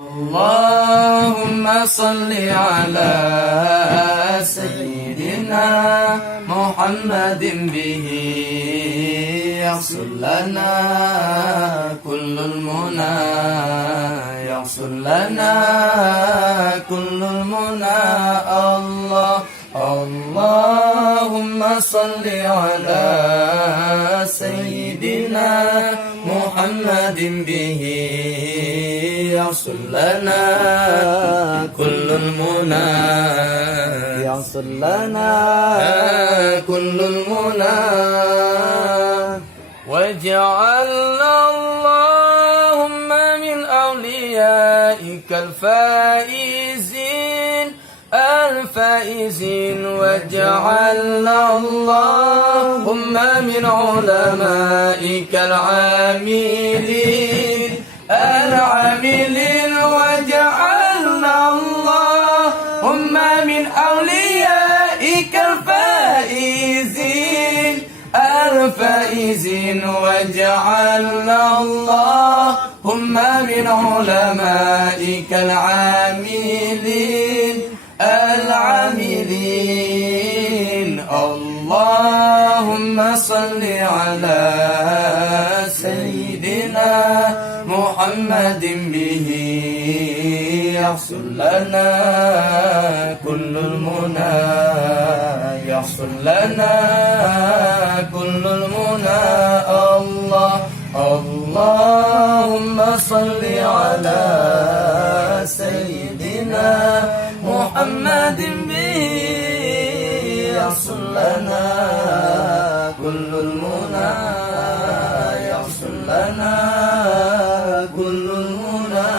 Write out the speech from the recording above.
اللهم صل على سيدنا محمد به يحصل لنا كل المنى يحصل لنا كل المنى اللهم صل على سيدنا محمد به يحصل لنا كل المنى يحصل لنا كل المنى واجعلنا اللهم من أوليائك الفائزين واجعلنا اللهم من علمائك العاملين واجعلنا اللهم من أوليائك الفائزين واجعلنا اللهم من علمائك العاملين اللهم صل على سيدنا محمد به يحصل لنا كل المنى يحصل لنا كل المنى اللهم صل على سيدنا محمد به يحصل لنا كل المنى يحصل لنا كل المنى